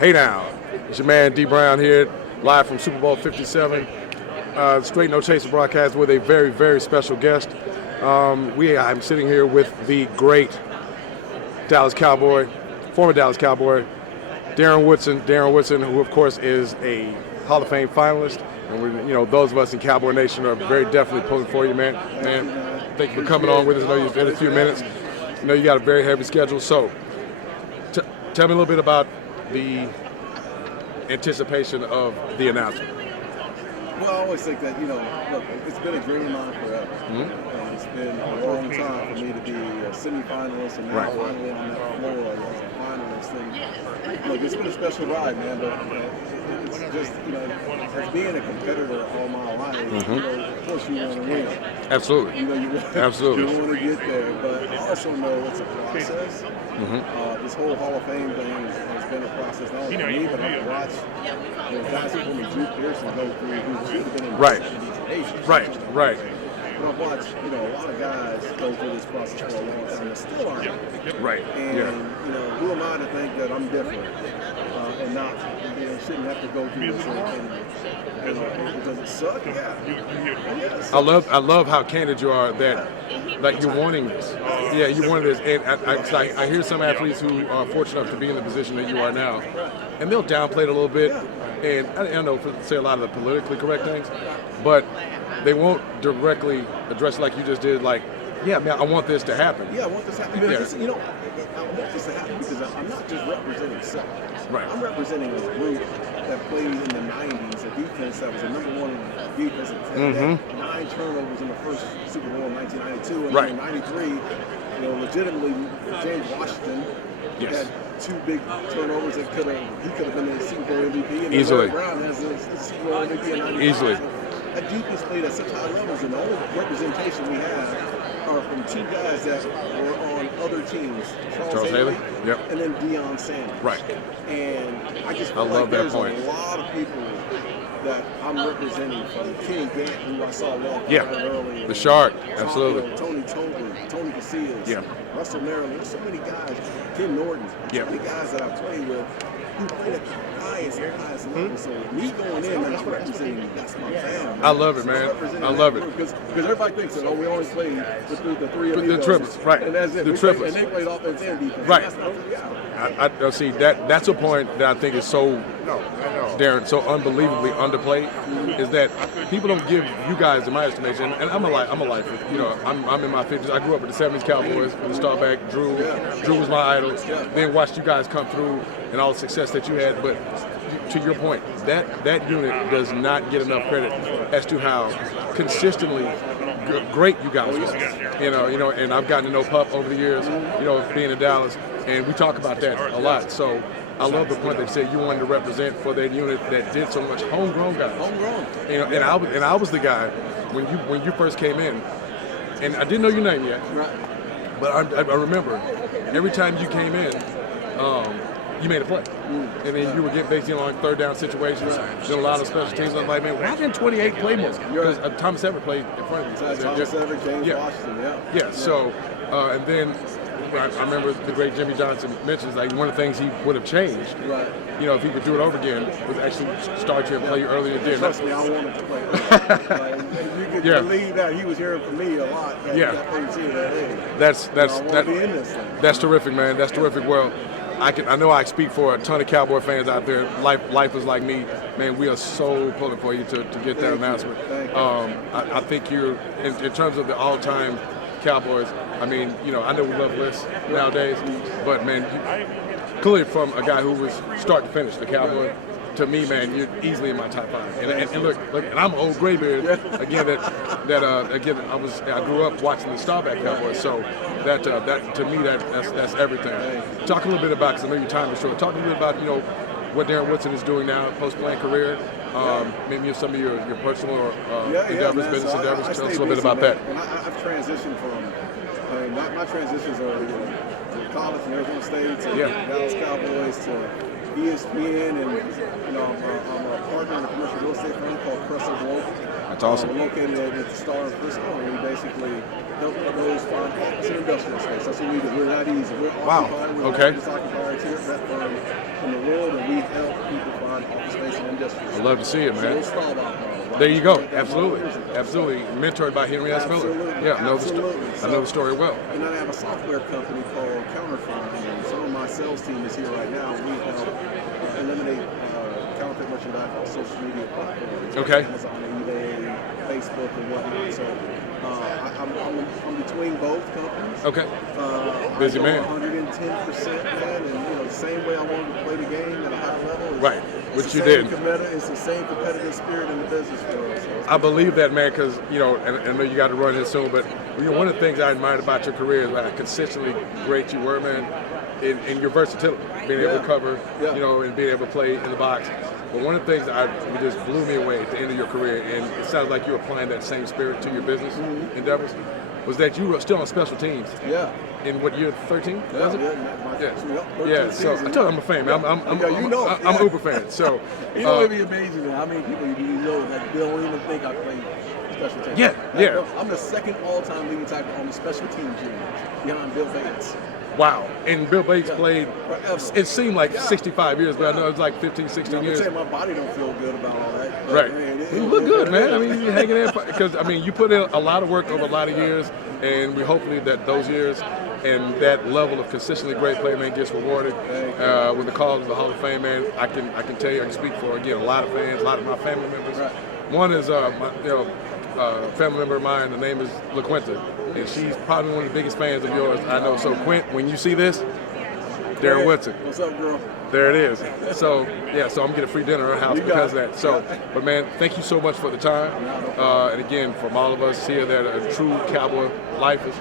Hey now, it's your man D Brown here, live from Super Bowl 57. Straight No Chaser broadcast with a very, very special guest. I'm sitting here with the great Dallas Cowboy, former Dallas Cowboy, Darren Woodson. Darren Woodson, who of course is a Hall of Fame finalist, and those of us in Cowboy Nation are very definitely pulling for you, man. Man, thank you for coming on with us. I know you've been a few minutes. I know you got a very heavy schedule, so tell me a little bit about the anticipation of the announcement. Well, I always think that, look, it's been a dream of mine forever. Mm-hmm. And it's been a long time for me to be a semi-finalist and now finally on that floor as a finalist. And look, it's been a special ride, man, but it's just, as being a competitor all my life, of course you want to win. Absolutely. Absolutely. You want to get there, but I also know it's a process. This whole Hall of Fame thing has been a process, not only for me, but I've watched guys who me Drew Pearson go through who should have been in the Right. But I've watched, a lot of guys go through this process for a long time and still aren't. Right. And, who am I to think that I'm different and not, shouldn't have to go through this and does it suck? Yeah. I love how candid you are that, like, you're wanting this. Yeah, you wanted this. And I hear some athletes who are fortunate enough to be in the position that you are now, and they'll downplay it a little bit. And I know say a lot of the politically correct things, but they won't directly address it like you just did, like, yeah, man, I want this to happen. Yeah, I want this to happen. I want this to happen because I'm not just representing self. Right. I'm representing a group that played in the 90s, a defense that was the #1 defense. Had 9 turnovers in the first Super Bowl in 1992. And in 93, legitimately, James Washington had 2 big turnovers that he could have been the Super Bowl MVP. And easily. Darron Brown has the Super Bowl MVP in 95. Easily. That defense played at such high levels, and the only representation we have are from 2 guys that were on other teams, Charles Haley, and then Deion Sanders. Right. And I just feel like there's a lot of people that I'm representing, from Kenny Gant, who I saw walk earlier. The Shark, absolutely. Tony Tolbert, Tony Casillas, Russell Maryland. There's so many guys, Ken Norton, so many guys that I play with who play at the highest level. So me going in and I'm representing, that's my family. I love it, man. I love it. Because everybody thinks that, we only play the 3 of the triplets, right? And that's it. The triplets. And they played offense and defense. Right. That's not the reality. I see that's a point that I think is so, Darren, so unbelievably underplayed, is that people don't give you guys, in my estimation, and I'm a lifer. I'm in my 50s. I grew up with the 70s Cowboys, with the starback Drew. Drew was my idol. Then watched you guys come through and all the success that you had. But to your point, that unit does not get enough credit as to how consistently great you guys were. And I've gotten to know Pup over the years, being in Dallas, and we talk about that a lot. So I love the point that you said you wanted to represent for that unit that did so much homegrown guys. Homegrown. And I was the guy when you first came in, and I didn't know your name yet. Right. But I remember every time you came in, you made a play. And then you were getting basically on third down situations, did a lot of special teams. I was like, man, why didn't 28 play more? Because Thomas Everett played in front of you. Thomas Everett, James Washington, Yeah, so, and then I remember the great Jimmy Johnson mentions, like, one of the things he would have changed, if he could do it over again, was actually start you and play you earlier in the day. Trust me, I wanted to play early. You can believe that he was hearing from me a lot. That's terrific, man. That's terrific. Well, I know I speak for a ton of Cowboy fans out there. Lifers like me, man, we are so pulling for you to get that announcement. I think you're, in terms of the all-time Cowboys, I mean, I know we love lists nowadays, but, man, clearly from a guy who was start to finish the Cowboy, to me, man, you're easily in my top 5. And look, and I'm an old graybeard. Again, I grew up watching the Starback Cowboys, so that to me that's everything. Talk a little bit about, because I know your time is short. Talk a little bit about what Darren Woodson is doing now, post-playing career. Maybe some of your personal endeavors, business endeavors. Tell us a little bit about that. And I've transitioned my transitions are to college from Arizona State to Dallas Cowboys to ESPN, and I'm a partner in a commercial real estate firm called Presser Global. That's awesome. We're located at the Star in Frisco, and we basically help those find office and industrial space. That's what we do. We're not easy. We're occupied. We're the largest occupier here at that firm in the world, and we help people find office space and industrial space. I love to see it, man. So there you go. Absolutely. Absolutely. Mentored by Henry S. Miller. Yeah, I know the story well. And I have a software company called Counterfund, and some of my sales team is here right now. We help eliminate counterfeit merchandise on social media platforms. Okay. Amazon, eBay, Facebook, and whatnot. So I'm between both companies. Okay. Busy I man. 110%, man, and the same way I wanted to play the game at a high level. Right. Which you did. It's the same competitive spirit in the business for us. So I believe that, man, because, and I know you got to run this soon, but one of the things I admired about your career is how consistently great you were, man, in your versatility, being able to cover, and being able to play in the box. But one of the things that just blew me away at the end of your career, and it sounds like you're applying that same spirit to your business endeavors, was that you were still on special teams. Yeah. In what year? 13? Was it? Yeah. So I tell you, I'm a fan, man. I'm an Uber fan. So it'd be amazing how many people you know that they don't even think I played special teams. Yeah. I'm the second all-time leading tackle on the special teams unit behind Bill Bates. Wow. And Bill Bates played, it seemed like 65 years, but I know it was like 15, 16 years. My body don't feel good about all that. Right. You look good, man. I mean, you're hanging in because, you put in a lot of work over a lot of years, and we hopefully that those years and that level of consistently great play, man, gets rewarded with the call of the Hall of Fame, man. I can tell you, I can speak for, again, a lot of fans, a lot of my family members. Right. One is a family member of mine, the name is LaQuinta, and she's probably one of the biggest fans of yours I know. So, Quint, when you see this, Darren Woodson. What's up, girl? There it is. So, so I'm getting free dinner at her house because of that. So, but man, thank you so much for the time. And again, from all of us here that are true Cowboy lifers,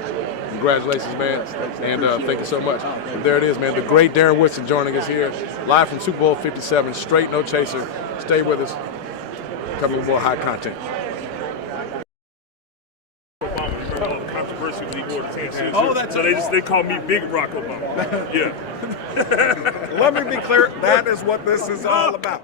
congratulations, man. And thank you so much. And there it is, man. The great Darren Woodson joining us here, live from Super Bowl 57, straight no chaser. Stay with us. Coming with more high content. Controversy when he wore the 10 series. Oh, that's so they call me Big Barack Obama. Yeah. Let me be clear, that is what this is all about.